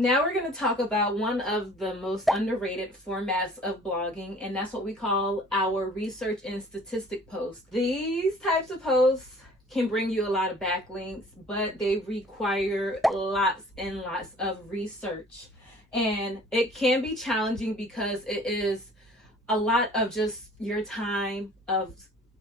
Now we're going to talk about one of the most underrated formats of blogging, and that's what we call our research and statistic posts. These types of posts can bring you a lot of backlinks, but they require lots and lots of research. And it can be challenging because it is a lot of just your time of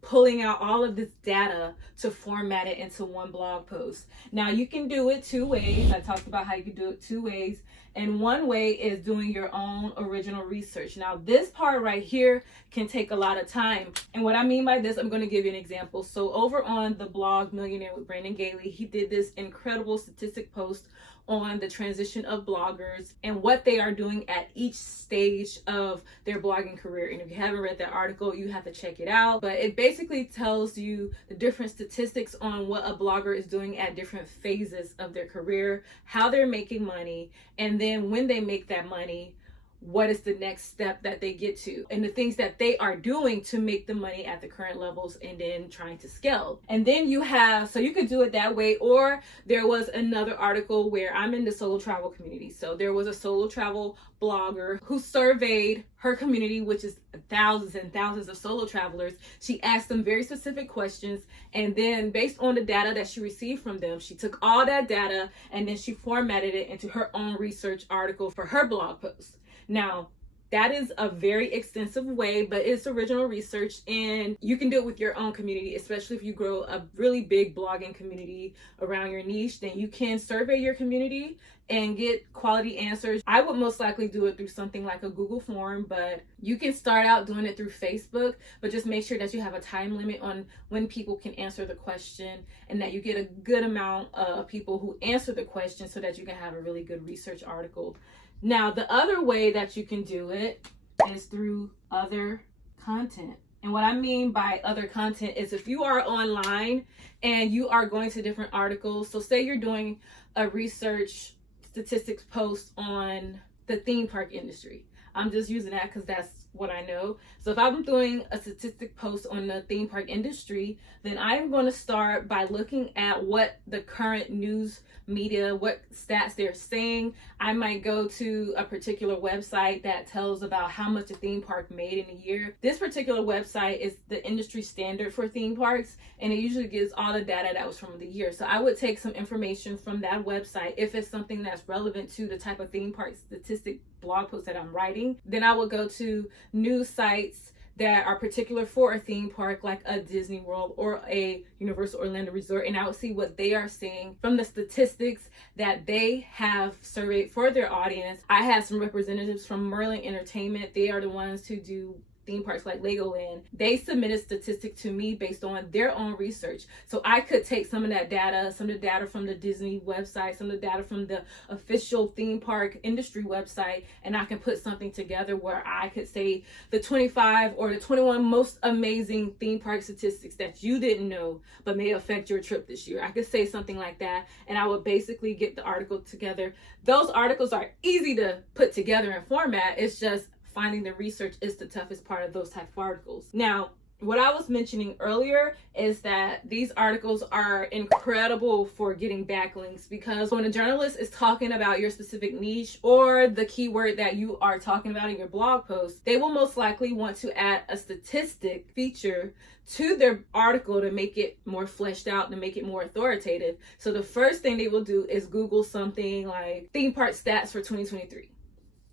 pulling out all of this data to format it into one blog post. Now you can do it two ways. I talked about how you can do it two ways. And one way is doing your own original research. Now this part right here can take a lot of time. And what I mean by this, I'm going to give you an example. So over on the blog Millionaire with Brandon Gailey, he did this incredible statistic post on the transition of bloggers and what they are doing at each stage of their blogging career. And if you haven't read that article, you have to check it out. But it basically tells you the different statistics on what a blogger is doing at different phases of their career, how they're making money, and then when they make that money, what is the next step that they get to, and the things that they are doing to make the money at the current levels and then trying to scale. And then you have, so you could do it that way, or there was another article where I'm in the solo travel community. So there was a solo travel blogger who surveyed her community, which is thousands and thousands of solo travelers. She asked them very specific questions, and then based on the data that she received from them, she took all that data and then she formatted it into her own research article for her blog post. Now, that is a very extensive way, but it's original research, and you can do it with your own community, especially if you grow a really big blogging community around your niche. Then you can survey your community and get quality answers. I would most likely do it through something like a Google form, but you can start out doing it through Facebook, but just make sure that you have a time limit on when people can answer the question and that you get a good amount of people who answer the question so that you can have a really good research article. Now, the other way that you can do it is through other content. And what I mean by other content is if you are online and you are going to different articles. So say you're doing a research statistics post on the theme park industry. I'm just using that because that's what I know. So if I'm doing a statistic post on the theme park industry, then I'm going to start by looking at what the current news media, what stats they're saying. I might go to a particular website that tells about how much a theme park made in a year. This particular website is the industry standard for theme parks, and it usually gives all the data that was from the year. So I would take some information from that website if it's something that's relevant to the type of theme park statistic blog post that I'm writing. Then I would go to news sites that are particular for a theme park like a Disney World or a Universal Orlando Resort, and I would see what they are seeing from the statistics that they have surveyed for their audience. I had some representatives from Merlin Entertainment. They are the ones who do theme parks like Legoland. They submitted statistics to me based on their own research. So I could take some of that data, some of the data from the Disney website, some of the data from the official theme park industry website, and I can put something together where I could say the 25 or the 21 most amazing theme park statistics that you didn't know but may affect your trip this year. I could say something like that, and I would basically get the article together. Those articles are easy to put together and format. It's just finding the research is the toughest part of those type of articles. Now, what I was mentioning earlier is that these articles are incredible for getting backlinks, because when a journalist is talking about your specific niche or the keyword that you are talking about in your blog post, they will most likely want to add a statistic feature to their article to make it more fleshed out, to make it more authoritative. So the first thing they will do is Google something like theme park stats for 2023.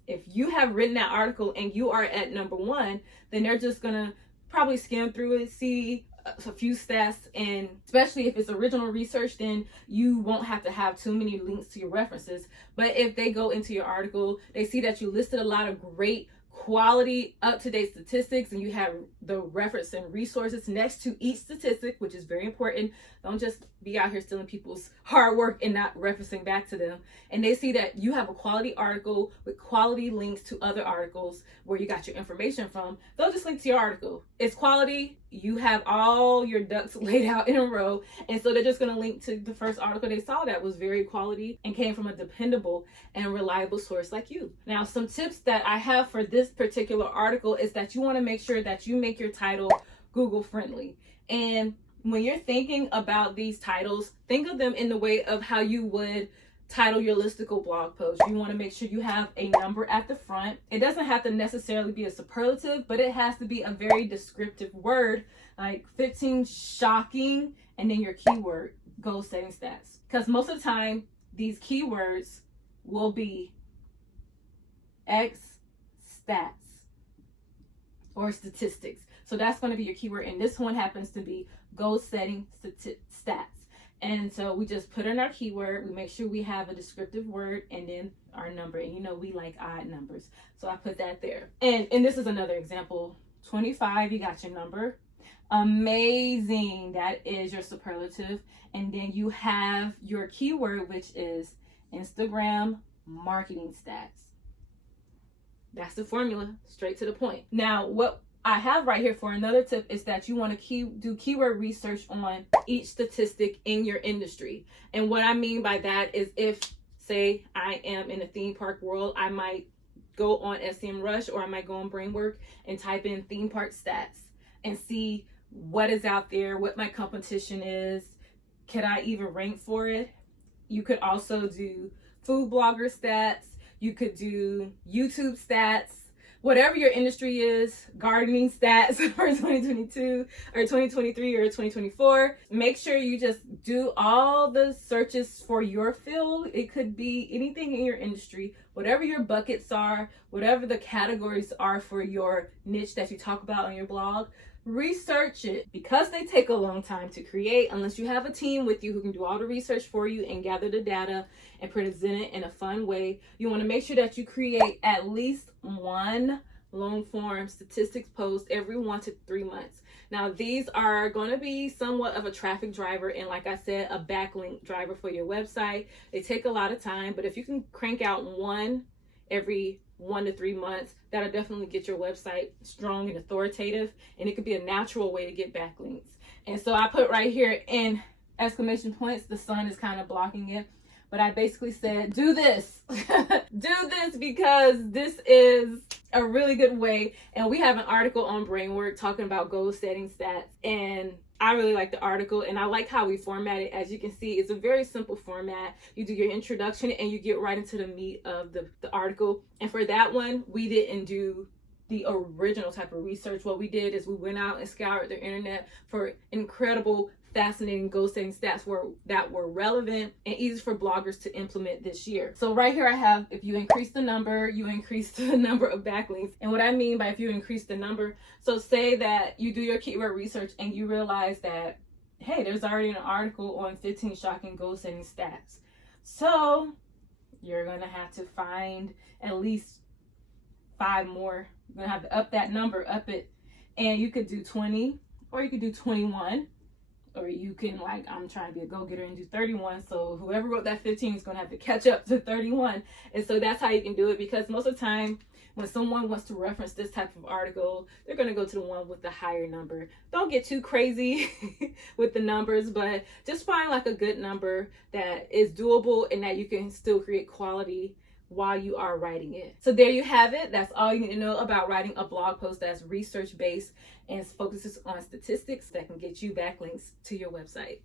If you have written that article and you are at number one, then they're just gonna probably skim through it, see a few stats, and especially if it's original research, then you won't have to have too many links to your references. But if they go into your article, they see that you listed a lot of great quality, up-to-date statistics, and you have the reference and resources next to each statistic, which is very important. Don't just be out here stealing people's hard work and not referencing back to them. And they see that you have a quality article with quality links to other articles where you got your information from. They'll just link to your article. It's quality. You have all your ducks laid out in a row. And so they're just going to link to the first article they saw that was very quality and came from a dependable and reliable source like you. Now, some tips that I have for this particular article is that you want to make sure that you make your title Google friendly. And when you're thinking about these titles, think of them in the way of how you would title your listicle blog post, you want to make sure you have a number at the front. It doesn't have to necessarily be a superlative, but it has to be a very descriptive word, like 15 shocking, and then your keyword, goal setting stats. Because most of the time, these keywords will be X stats or statistics. So that's going to be your keyword. And this one happens to be goal setting stats. And so we just put in our keyword, we make sure we have a descriptive word, and then our number. And you know, we like odd numbers. So I put that there. And this is another example. 25, you got your number. Amazing. That is your superlative. And then you have your keyword, which is Instagram marketing stats. That's the formula, straight to the point. Now, what I have right here for another tip is that you want to do keyword research on each statistic in your industry. And what I mean by that is, if, say, I am in the theme park world, I might go on SEMrush, or I might go on Bramework and type in theme park stats and see what is out there, what my competition is. Could I even rank for it? You could also do food blogger stats. You could do YouTube stats. Whatever your industry is, gardening stats for 2022 or 2023 or 2024. Make sure you just do all the searches for your field. It could be anything in your industry, whatever your buckets are, whatever the categories are for your niche that you talk about on your blog. Research it, because they take a long time to create. Unless you have a team with you who can do all the research for you and gather the data and present it in a fun way. You want to make sure that you create at least one long form statistics post every 1 to 3 months. Now, these are going to be somewhat of a traffic driver, and like I said, a backlink driver for your website. They take a lot of time, but if you can crank out one every 1 to 3 months, that'll definitely get your website strong and authoritative, and it could be a natural way to get backlinks. And so I put right here in exclamation points, the sun is kind of blocking it, but I basically said, do this. Do this, because this is a really good way. And we have an article on Bramework talking about goal setting stats, and I really like the article, and I like how we format it. As you can see, it's a very simple format. You do your introduction and you get right into the meat of the article. And for that one, we didn't do the original type of research. What we did is we went out and scoured the internet for incredible, fascinating goal setting stats that were relevant and easy for bloggers to implement this year. So right here I have, if you increase the number, you increase the number of backlinks. And what I mean by if you increase the number, so say that you do your keyword research and you realize that, hey, there's already an article on 15 shocking goal setting stats. So you're going to have to find at least 5 more. You're going to have to up that number, up it. And you could do 20, or you could do 21. Or you can, like, I'm trying to be a go-getter and do 31. So whoever wrote that 15 is going to have to catch up to 31. And so that's how you can do it, because most of the time when someone wants to reference this type of article, they're going to go to the one with the higher number. Don't get too crazy with the numbers, but just find like a good number that is doable and that you can still create quality while you are writing it. So there you have it. That's all you need to know about writing a blog post that's research based and focuses on statistics that can get you backlinks to your website.